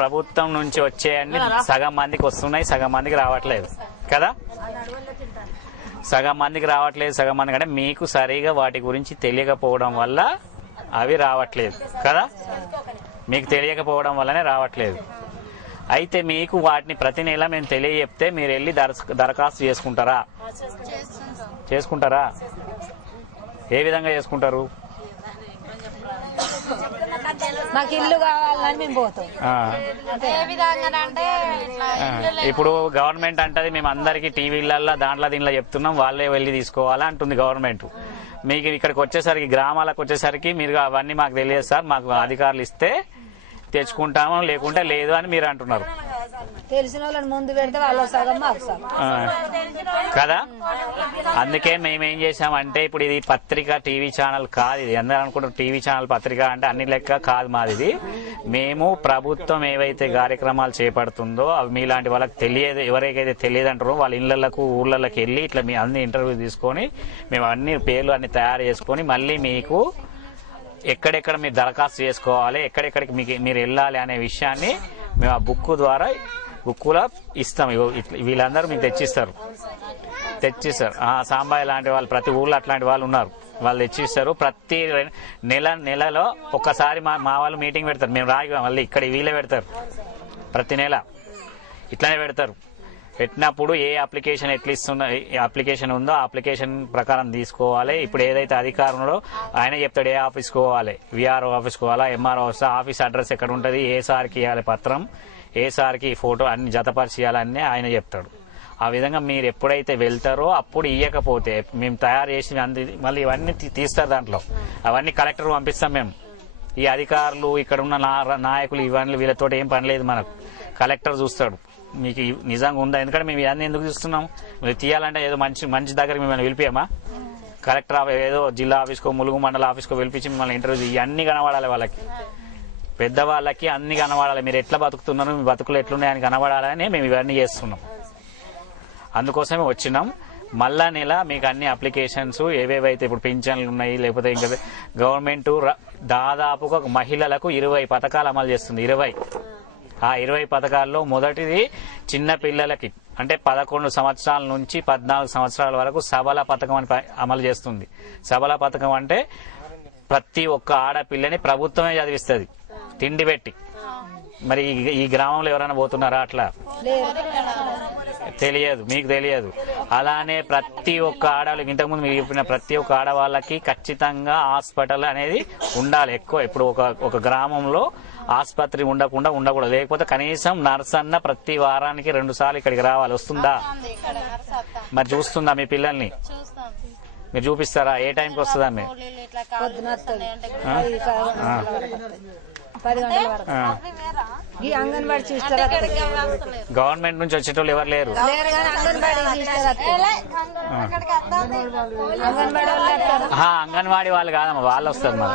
ప్రభుత్వం నుంచి వచ్చేయన్ని సగం మందికి వస్తున్నాయి, సగం మందికి రావట్లేదు కదా. సగం మందికి రావట్లేదు, సగం మందికి అంటే మీకు సరిగా వాటి గురించి తెలియకపోవడం వల్ల అవి రావట్లేదు కదా. మీకు తెలియకపోవడం వల్లనే రావట్లేదు. అయితే మీకు వాటిని ప్రతి నెల మేము తెలియజెప్తే మీరు వెళ్ళి దరఖాస్తు చేసుకుంటారా? ఏ విధంగా చేసుకుంటారు? మాకు ఇల్లు కావాలని మేము పోతాం. ఇప్పుడు గవర్నమెంట్ అంటది మేము అందరికి టీవీలలో దాంట్లో దీంట్లో చెప్తున్నాం, వాళ్ళే వెళ్ళి తీసుకోవాలా అంటుంది గవర్నమెంట్. మీకు ఇక్కడికి వచ్చేసరికి, గ్రామాలకు వచ్చేసరికి మీరు అవన్నీ మాకు తెలియదు సార్, మాకు అధికారులు ఇస్తే తెచ్చుకుంటాము, లేకుంటే లేదు అని మీరు అంటున్నారు తెలిసిన వాళ్ళని ముందు పెడితే వాళ్ళు సగం మాకు సగం కదా. అందుకే మేమేం చేసామంటే, ఇప్పుడు ఇది పత్రిక టీవీ ఛానల్ కాదు, ఇది అందరూ అనుకుంటారు టీవీ ఛానల్ పత్రిక అంటే అన్ని లెక్క కాదు మాది. ఇది మేము ప్రభుత్వం ఏవైతే కార్యక్రమాలు చేపడుతుందో అవి మీలాంటి వాళ్ళకి తెలియదు, ఎవరికైతే తెలియదు అంటారో వాళ్ళ ఇళ్లకు ఊళ్ళకి వెళ్ళి ఇట్లా మీ అన్ని ఇంటర్వ్యూ తీసుకొని మేము అన్ని పేర్లు అన్ని తయారు చేసుకొని మళ్ళీ మీకు ఎక్కడెక్కడ మీరు దరఖాస్తు చేసుకోవాలి, ఎక్కడెక్కడికి మీరు వెళ్ళాలి అనే విషయాన్ని మేము ఆ బుక్కులో ఇస్తాం. వీళ్ళందరూ మీకు తెచ్చిస్తారు. సాంబాయి లాంటి వాళ్ళు ప్రతి ఊళ్ళో అట్లాంటి వాళ్ళు ఉన్నారు, వాళ్ళు తెచ్చిస్తారు. ప్రతి నెలలో ఒక్కసారి మా వాళ్ళు మీటింగ్ పెడతారు, మేము రాగి మళ్ళీ ఇక్కడ వీళ్ళే పెడతారు. ప్రతి నెల ఇట్లానే పెడతారు. పెట్టినప్పుడు ఏ అప్లికేషన్ ఎట్లా ఇస్తున్న అప్లికేషన్ ఉందో ఆ అప్లికేషన్ ప్రకారం తీసుకోవాలి. ఇప్పుడు ఏదైతే అధికారంలో ఆయన చెప్తాడు ఏ ఆఫీస్కి పోవాలి, విఆర్ఓ ఆఫీస్కి పోవాలా, ఎంఆర్ఓ ఆఫీస్ అడ్రస్ ఎక్కడ ఉంటుంది, ఏ సార్కి ఇవ్వాలి పత్రం, ఏ సార్కి ఫోటో అన్ని జతపరిచేయాలన్నీ ఆయన చెప్తాడు. ఆ విధంగా మీరు ఎప్పుడైతే వెళ్తారో అప్పుడు ఇవ్వకపోతే మేము తయారు చేసి మళ్ళీ ఇవన్నీ తీస్తారు. దాంట్లో అవన్నీ కలెక్టర్ పంపిస్తాం మేము. ఈ అధికారులు ఇక్కడ ఉన్న నాయకులు ఇవన్నీ వీళ్ళతో ఏం పని లేదు మనకు. కలెక్టర్ చూస్తాడు మీకు నిజంగా ఉందా. ఎందుకంటే మేము ఇవన్నీ ఎందుకు చూస్తున్నాం, మీరు తీయాలంటే ఏదో మంచి దగ్గరికి మిమ్మల్ని పిలిపామా, కలెక్టర్ ఏదో జిల్లా ఆఫీస్కో ములుగు మండల ఆఫీస్కో పిలిపించి మిమ్మల్ని ఇంటర్వ్యూ ఇవన్నీ కనబడాలి. వాళ్ళకి పెద్దవాళ్ళకి అన్ని కనబడాలి. మీరు ఎట్లా బతుకుతున్నారు, మీ బతుకులు ఎట్లున్నాయని కనబడాలని మేము ఇవన్నీ చేస్తున్నాం. అందుకోసమే వచ్చినాం. మళ్ళా నెల మీకు అన్ని అప్లికేషన్స్ ఏవేవైతే ఇప్పుడు పింఛన్లు ఉన్నాయి, లేకపోతే ఇంకా గవర్నమెంట్ దాదాపుగా మహిళలకు 20 పథకాలు అమలు చేస్తుంది. 20 పథకాల్లో మొదటిది చిన్న పిల్లలకి అంటే 11 సంవత్సరాల నుంచి 14 సంవత్సరాల వరకు సబల పథకం అని అమలు చేస్తుంది. సబల పథకం అంటే ప్రతి ఒక్క ఆడపిల్లని ప్రభుత్వమే చదివిస్తుంది తిండి పెట్టి. మరి ఈ గ్రామంలో ఎవరైనా పోతున్నారా? అట్లా తెలియదు, మీకు తెలియదు. అలానే ప్రతి ఒక్క ఆడవాళ్ళకి, ఇంతకుముందు మీరు చెప్పిన ప్రతి ఒక్క ఆడవాళ్ళకి ఖచ్చితంగా హాస్పిటల్ అనేది ఉండాలి. ఎక్కువ ఇప్పుడు ఒక గ్రామంలో ఆసుపత్రి ఉండకూడదు. లేకపోతే కనీసం నర్స్ అన్న ప్రతి వారానికి 2 సార్లు ఇక్కడికి రావాలి. వస్తుందా? మరి చూస్తుందా మీ పిల్లల్ని? మీరు చూపిస్తారా? ఏ టైంకి వస్తుందా? గవర్నమెంట్ నుంచి వచ్చేటోళ్ళు ఎవరు లేరు. అంగన్వాడీ వాళ్ళు కాదమ్మా, వాళ్ళు వస్తారు మరి.